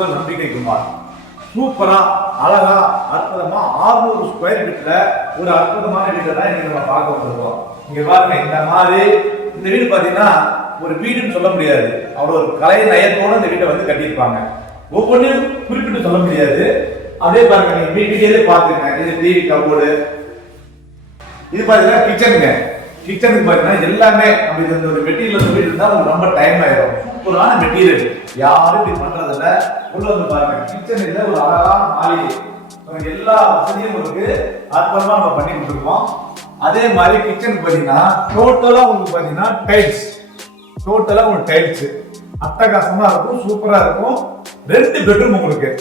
உங்கள் நம்பிக்கை குமார். சூப்பரா அழகா அற்புதமா 600 ஸ்கொயர் ஃபீட்ல ஒரு அற்புதமான வீட்டை தான் இன்னைக்கு நம்ம பார்க்க வந்திருக்கோம். இங்க பாருங்க, இந்த மாதிரி இந்த வீடு பாத்தீங்கன்னா ஒரு வீடுன்னு சொல்ல முடியாது, அவ்வளோ ஒரு கலை நயத்தோட இந்த வீட்டை வந்து கட்டியிருப்பாங்க. ஒவ்வொன்றையும் குறிப்பிட்டு சொல்ல முடியாது. அதே பாருங்க, நீங்க வீட்டுக்கே பாத்துங்க. இது டிவி கபோர்டு, இது பாத்தீங்கன்னா கிச்சனுங்க. கிச்சனுக்கு பாத்தீங்கன்னா எல்லாமே நம்ம இந்த ஒரு மெட்டீரியல் சொல்லிட்டு இருந்தா உங்களுக்கு ரொம்ப டைம் ஆயிடும். சூப்பரான மெட்டீரியல், யாரும் இப்படி பண்றதில்ல. உள்ள வந்து பாருங்க, கிச்சன்ல ஒரு அழகான மாளிகை, எல்லா வசதியும் உங்களுக்கு அற்புதமா நம்ம பண்ணி கொடுத்துருக்கோம். அதே மாதிரி கிச்சனுக்கு பாத்தீங்கன்னா டோட்டலா உங்களுக்கு பாத்தீங்கன்னா டைல்ஸ், டோட்டலா உங்களுக்கு டைல்ஸ் அட்டகாசமா இருக்கும், சூப்பரா இருக்கும். 2 பெட்ரூம் உங்களுக்கு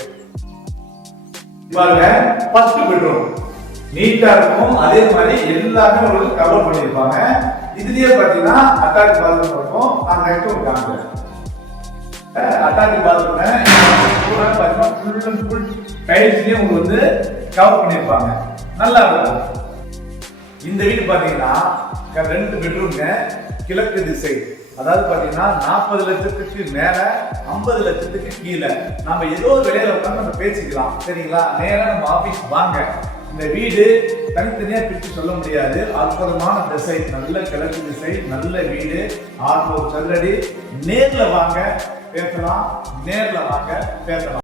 பாருங்க, ஃபர்ஸ்ட் பெட்ரூம் நீட்டா இருக்கும். அதே மாதிரி எல்லாமே உங்களுக்கு கவர் பண்ணிருப்பாங்க. இதுலயே பாத்தீங்கன்னா அட்டாச் பாத்ரூம் இருக்கும். நான் நெக்ஸ்ட் ஒரு காமிக்கிறேன். அட்டாச் பாத்ரூம் பூரா பாத்தீங்கன்னா ஃபுல் அண்ட் ஃபுல் டைல்ஸ்லயே உங்களுக்கு வந்து கவர் பண்ணிருப்பாங்க, நல்லா இருக்கும். இந்த வீடு பாத்தீங்கன்னா 2 பெட்ரூம்ங்க, கிழக்கு திசை. அதாவது பாத்தீங்கன்னா 40 லட்சத்துக்கு மேல 50 லட்சத்துக்கு கீழே நம்ம ஏதோ வெளியில உட்காந்து நம்ம பேசிக்கலாம், சரிங்களா? நேரா நம்ம ஆபீஸ் வாங்க. இந்த வீடு தனித்தனியா பிரித்து சொல்ல முடியாது. அற்புதமான திசை, நல்ல கிழக்கு திசை, நல்ல வீடு, 600 சதுரடி. நேர்ல வாங்க பேசலாம், நேர்ல வாங்க பேசலாம்.